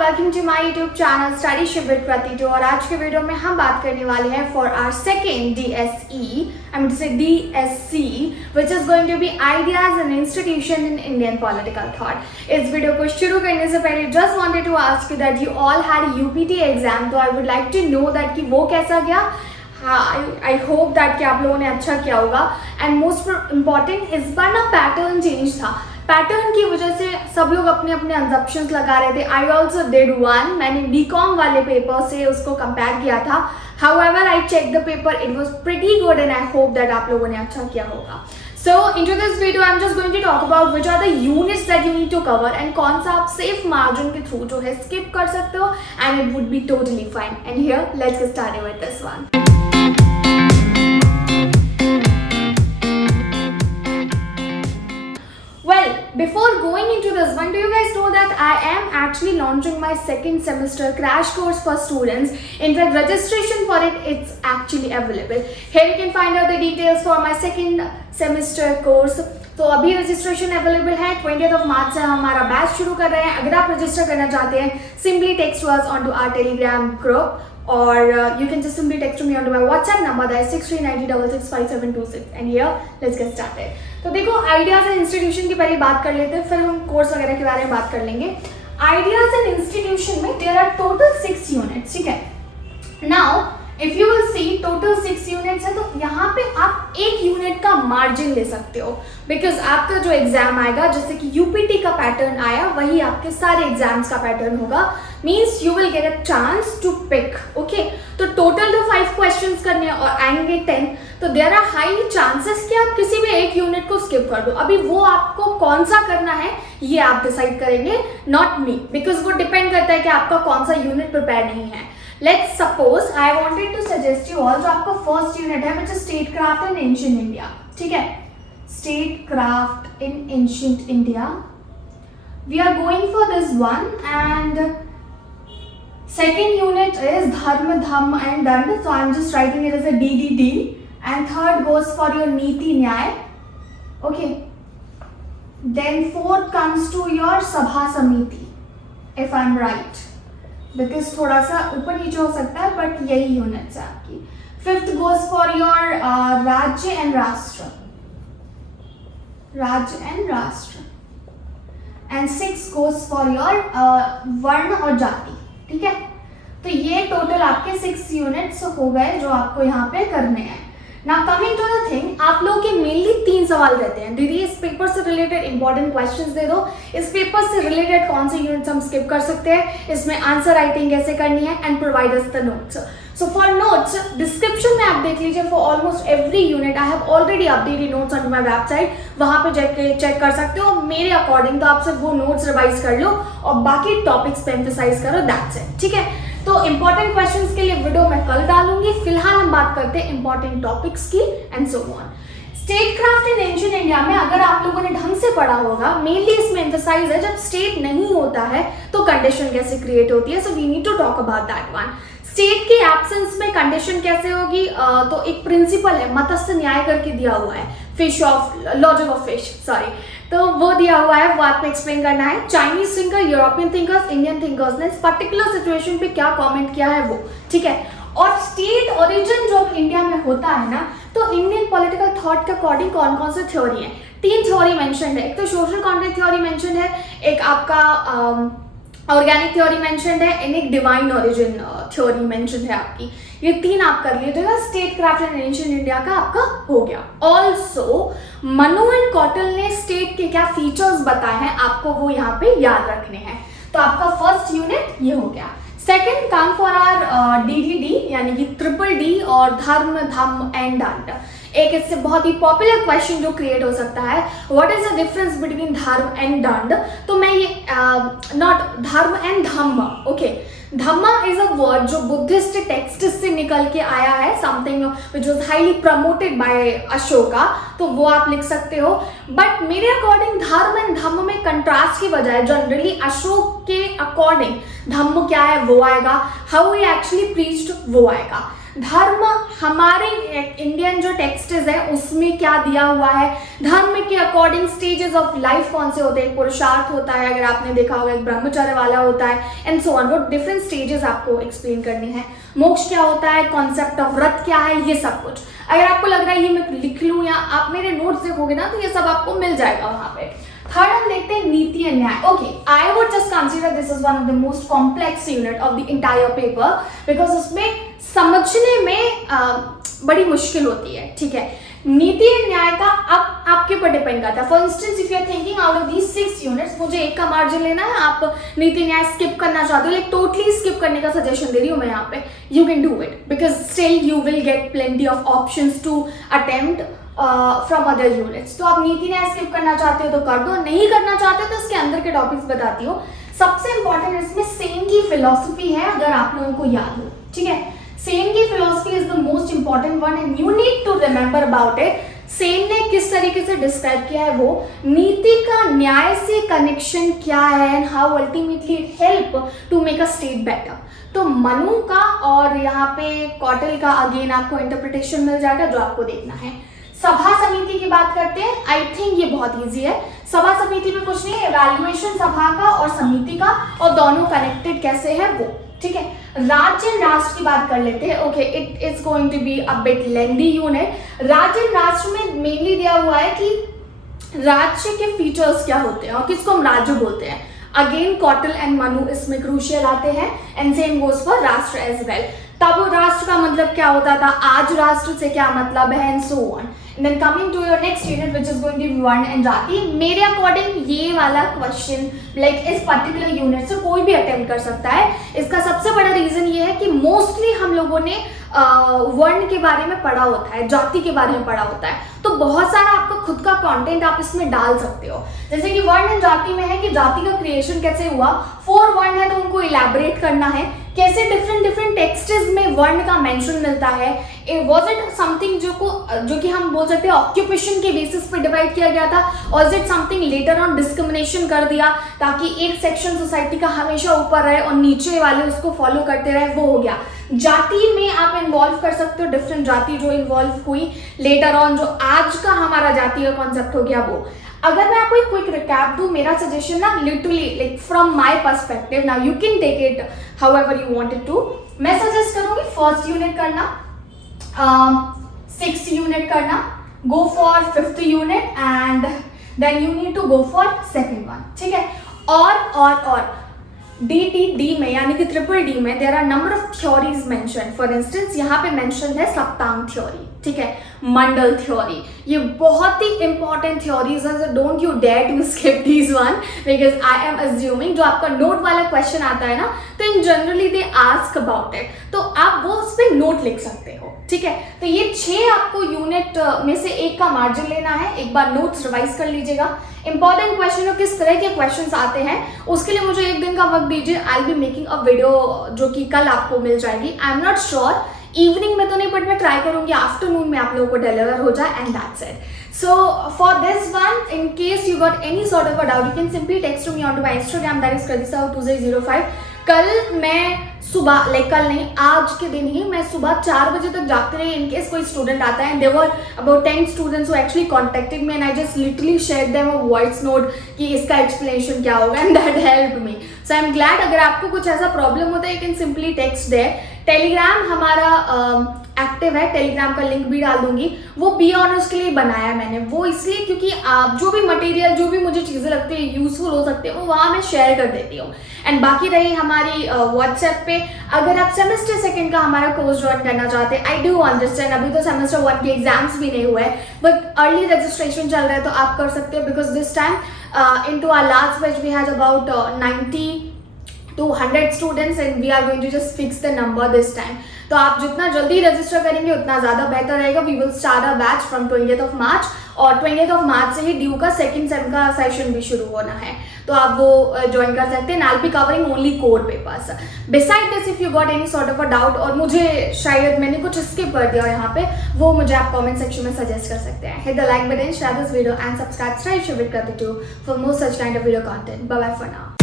Welcome to my YouTube channel studyship with Pratito. और आज के वीडियो में हम बात करने वाले हैं for our second DSC which is going to be ideas and institution in Indian political thought. इस वीडियो को शुरू करने से पहले just wanted to ask you that you all had UPT exam, तो I would like to know that कि वो कैसा गया। आई होप दैट कि आप लोगों ने अच्छा किया होगा। एंड मोस्ट इम्पॉर्टेंट, इस बार ना पैटर्न चेंज था। पैटर्न की वजह से सब लोग अपने अपने assumptions लगा रहे थे। आई ऑल्सो डिड वन, मैंने BCom वाले पेपर से उसको कंपेयर किया था। However, I checked the paper, it was pretty good and I hope that आप लोगों ने अच्छा किया होगा। So into this video, I'm just going to talk about which are the units that you need to cover and कौन सा आप safe margin के through जो है skip कर सकते हो and it would be totally fine. And here, let's get started with this one. Well, before going into this one, do you guys know that I am actually launching my second semester crash course for students. In fact, registration for it's actually available. Here you can find out the details for my second semester course. तो अभी registration available है। 20th of March से हमारा batch शुरू कर रहे हैं। अगर आप रजिस्टर करना चाहते हैं, simply text us on to our Telegram group or you can just simply text me onto my WhatsApp number that is 6390665726 and here let's get started. तो देखो, आइडियाज एंड इंस्टीट्यूशन की पहले बात कर लेते हैं, फिर हम कोर्स वगैरह के बारे में बात कर लेंगे। आइडियाज एंड इंस्टीट्यूशन में देयर आर टोटल 6 यूनिट्स, ठीक है। Now if you will see total 6 units है, तो यहाँ पे आप एक यूनिट का मार्जिन ले सकते हो, बिकॉज आपका जो एग्जाम आएगा, जैसे कि UPT का पैटर्न आया, वही आपके सारे एग्जाम्स का पैटर्न होगा। Means you will get a chance to pick, okay. तो टोटल तो 5 क्वेश्चंस करने हैं और आएंगे 10, तो देयर आर हाई चांसेस कि आप किसी भी एक यूनिट को स्किप कर दो। अभी वो आपको कौन सा करना है ये आप डिसाइड करेंगे, नॉट मी, बिकॉज वो डिपेंड करता है कि आपका कौन सा यूनिट प्रिपेयर नहीं है। Let's suppose I wanted to suggest you all, जो आपका फर्स्ट यूनिट है which is statecraft in ancient India, ठीक है। Statecraft in ancient India, we are going for this one, and second unit is dharma, dhamma and dand, so I'm just writing it as a DDD, and third goes for your niti nyay, okay। Then fourth comes to your sabha samiti, if I'm right, because थोड़ा सा ऊपर नीचे हो सकता है, but यही units है आपकी। फिफ्थ गोज फॉर योर राज्य एंड राष्ट्र, एंड 6 गोज फॉर योर वर्ण और जाति, ठीक है। तो ये टोटल आपके 6 यूनिट्स हो गए जो आपको यहाँ पे करने हैं। Now coming to the thing, आप लोगों के मेनली 3 सवाल रहते हैं। दीदी इस पेपर से रिलेटेड इंपॉर्टेंट क्वेश्चंस दे दो, इस पेपर से रिलेटेड कौन से यूनिट्स हम स्किप कर सकते हैं, इसमें आंसर राइटिंग कैसे करनी है, and provide us the notes. So for notes, description में आप देख लीजिए, for almost every unit I have already updated notes on my website, वहाँ पे चेक कर सकते हो मेरे अकॉर्डिंग। तो आप सिर्फ वो नोट्स रिवाइज कर लो और बाकी टॉपिक्स पे एम्फसाइज करो, दैट्स इट, ठीक है। तो इंपॉर्टेंट क्वेश्चंस के लिए वीडियो मैं कल डालूंगी। फिलहाल हम बात करते हैं इंपॉर्टेंट टॉपिक्स की and so on. Statecraft in ancient India में अगर आप लोगों ने ढंग से पढ़ा होगा, मेनली इसमें एम्फसाइज है जब स्टेट नहीं होता है तो कंडीशन कैसे क्रिएट होती है। So we need to talk about that one. State के एब्सेंस में कंडीशन कैसे होगी, तो एक प्रिंसिपल है मत्स्य न्याय करके दिया हुआ है, लॉजिक ऑफ फिश, सॉरी, तो वो दिया हुआ है, वो आपको एक्सप्लेन करना है। Chinese thinker, European thinkers, Indian thinkers ने इस पर्टिकुलर सिचुएशन पे क्या कमेंट किया है वो, ठीक है। और स्टेट ओरिजिन जो इंडिया में होता है ना, तो इंडियन पॉलिटिकल थॉट के अकॉर्डिंग कौन कौन से थ्योरी है, 3 थ्योरी मेंशन्ड है। एक तो सोशल कॉन्ट्रैक्ट थ्योरी मेंशन्ड है, एक आपका ऑर्गेनिक थ्योरी मेंशन्ड है, एंड एक डिवाइन ओरिजिन थ्योरी मेंशन्ड है आपकी। ये 3 आप कर लीजिएगा। State craft and ancient India का आपका हो गया। ऑल्सो मनु एंड कॉटल ने स्टेट के क्या फीचर्स बताए हैं आपको वो यहाँ पे याद रखने हैं। तो आपका फर्स्ट यूनिट ये हो गया। सेकेंड काम फॉर आर DDD यानी कि DDD और धर्म, धम्म एंड दंड। एक इससे बहुत ही पॉपुलर क्वेश्चन जो क्रिएट हो सकता है, what is the difference between धर्म एंड दंड। तो मैं ये नॉट धर्म and Dhamma, okay. Dhamma is a word जो बुद्धिस्ट टेक्स्ट से निकल के आया है, something which was highly promoted by Ashoka, तो वो आप लिख सकते हो। बट मेरे अकॉर्डिंग धर्म एंड धम्म में कंट्रास्ट की बजाय जनरली अशोक के अकॉर्डिंग धम्म क्या है वो आएगा, हाउ ही एक्चुअली प्रीच्ड वो आएगा। धर्म हमारे इंडियन जो टेक्स्ट्स है उसमें क्या दिया हुआ है, धर्म के अकॉर्डिंग स्टेजेस ऑफ लाइफ कौन से होते हैं, पुरुषार्थ होता है, अगर आपने देखा होगा एक ब्रह्मचर्य वाला होता है, एंड सो ऑन। वो डिफरेंट स्टेजेस आपको एक्सप्लेन करने हैं। मोक्ष क्या होता है, कॉन्सेप्ट ऑफ व्रत क्या है, ये सब कुछ। अगर आपको लग रहा है ये मैं लिख लूँ या आप मेरे नोट्स देखोगे ना तो ये सब आपको मिल जाएगा वहाँ पे। थर्ड हम देखते हैं नीति एंड न्याय। Okay, I would just consider this is one of the most complex unit of the entire paper, because उसमें समझने में बड़ी मुश्किल होती है। ठीक है, नीति एंड न्याय का अब आपके ऊपर डिपेंड करता है। For instance if you are thinking out of these 6 units, मुझे एक का मार्जिन लेना है, आप नीति न्याय स्किप करना चाहते हो, लाइक टोटली स्किप करने का सजेशन दे रही हूँ मैं यहाँ पे, you can do it because still you will get plenty of options to attempt from other units. तो आप नीति न्याय स्किप करना चाहते हो तो कर दो, नहीं करना चाहते तो इसके अंदर के टॉपिक्स बताती हो। सबसे इंपॉर्टेंट इसमें सेन की फिलॉसफी है, अगर आप लोगों को याद हो। ठीक है, सेन की philosophy is the most important one and you need to remember about it. Sen ने किस तरीके से डिस्क्राइब किया है वो, नीति का न्याय से कनेक्शन क्या है and how ultimately it help to make a state better. तो मनु का और यहाँ पे कौटिल्य का अगेन आपको इंटरप्रिटेशन मिल जाएगा जो आपको देखना है। सभा समिति की बात करते हैं, आई थिंक ये बहुत इजी है। सभा समिति में कुछ नहीं है, इवैल्यूएशन सभा का और समिति का, और दोनों कनेक्टेड कैसे है वो। ठीक है, राज्य एंड राष्ट्र की बात कर लेते हैं। Okay, it is going to be a bit lengthy unit. राज्य एंड राष्ट्र में मेनली दिया हुआ है कि राज्य के फीचर्स क्या होते हैं और किसको हम राज्य बोलते हैं। अगेन कौटिल्य एंड मनु इसमें क्रूशियल आते हैं एंड सेम गोज फॉर राष्ट्र एज वेल। तब राष्ट्र का मतलब क्या होता था, आज राष्ट्र से क्या मतलब है, and so on. Then coming to your next unit which is going to be varna and jati. मेरे अकॉर्डिंग ये वाला क्वेश्चन लाइक इस पर्टिकुलर यूनिट से कोई भी अटेम्प्ट कर सकता है। इसका सबसे बड़ा रीजन ये है कि मोस्टली हम लोगों ने वर्ण के बारे में पढ़ा होता है, जाति के बारे में पढ़ा होता है, तो बहुत सारा आपका खुद का कंटेंट आप इसमें डाल सकते हो। जैसे कि वर्ण एंड जाति में है कि जाति का क्रिएशन कैसे हुआ, 4 वर्ण है तो उनको इलैबोरेट करना है, कैसे डिफरेंट टेक्स्ट्स में वर्ण का मेंशन मिलता है, वाज इट समथिंग जो कि हम बोल सकते हैं ऑक्यूपेशन के बेसिस पे डिवाइड किया गया था, और is it something later on discrimination कर दिया ताकि एक सेक्शन सोसाइटी का हमेशा ऊपर रहे और नीचे वाले उसको फॉलो करते रहे, वो हो गया। जाति में आप इन्वॉल्व कर सकते हो डिफरेंट जाति जो इन्वॉल्व हुई लेटर ऑन, जो आज का हमारा जाति का कॉन्सेप्ट हो गया वो। अगर मैं आपको एक क्विक रिकैप दूं, मेरा सजेशन ना literally like from my perspective, now you can take it however you wanted to. मैं सजेस्ट करूंगी फर्स्ट यूनिट करना, 6th यूनिट करना, go for 5th unit and then you need to go for second one. ठीक है, और D में यानी कि D में there are number of theories mention. For instance यहाँ पे मेंशन है सप्तांग थ्योरी, ठीक है, मंडल थ्योरी, ये बहुत ही इंपॉर्टेंट थ्योरीज हैं, so don't you dare to skip these one because I am assuming जो आपका नोट वाला क्वेश्चन आता है ना, तो इन generally they ask about it, तो आप वो उस पर नोट लिख सकते हो। ठीक है, तो ये 6 आपको यूनिट में से एक का मार्जिन लेना है, एक बार नोट्स रिवाइज कर लीजिएगा। इंपॉर्टेंट क्वेश्चन और किस तरह के क्वेश्चंस आते हैं उसके लिए मुझे 1 दिन का वक्त दीजिए। I will be making a video जो कि कल आपको मिल जाएगी। I am not sure evening में तो नहीं, बट मैं ट्राई करूंगी आफ्टरनून में आप लोगों को डिलीवर हो जाए, and that's it. So for this one, in case you got any sort of a doubt, you can simply text to me on to my Instagram, that is kradisa2005। कल मैं सुबह, like कल नहीं, आज के दिन ही मैं सुबह 4 बजे तक जागते रही इन केस कोई स्टूडेंट आता है। There were about 10 students who actually contacted me and I just literally shared them a voice note कि इसका एक्सप्लेनेशन क्या होगा, and that helped me. So I am glad. अगर आपको कुछ ऐसा प्रॉब्लम होता है you can simply text there. Telegram हमारा एक्टिव है, टेलीग्राम का लिंक भी डाल दूंगी। वो बी ऑनर्स के लिए बनाया मैंने, वो इसलिए क्योंकि आप जो भी मटेरियल, जो भी मुझे चीज़ें लगती है यूजफुल हो सकती है, वो वहाँ मैं शेयर कर देती हूँ। एंड बाकी रही हमारी व्हाट्सएप पे, अगर आप सेमेस्टर 2 का हमारा कोर्स ज्वाइन करना चाहते हैं, आई डू अंडरस्टैंड अभी तो सेमेस्टर 1 के एग्जाम्स भी नहीं हुए, बट अर्ली रजिस्ट्रेशन चल रहा है तो आप कर सकते हो, because this time into our last batch we had about 90 to 100 students and we are going to just fix the number this time. तो आप जितना जल्दी रजिस्टर करेंगे उतना ज़्यादा बेहतर रहेगा। We will start a batch from 20th of March, और 20th of March से ही ड्यू का 2nd सेम का सेशन भी शुरू होना है, तो आप वो ज्वाइन कर सकते हैं। I will be covering only core papers. Beside this if you got any sort of a doubt, और मुझे शायद मैंने कुछ स्किप कर दिया यहाँ पे, वो मुझे आप कमेंट सेक्शन में सजेस्ट कर सकते हैं। Hit the like button, share this video and subscribe to Shravik Kratitu for more such kind of video content. Bye bye for now.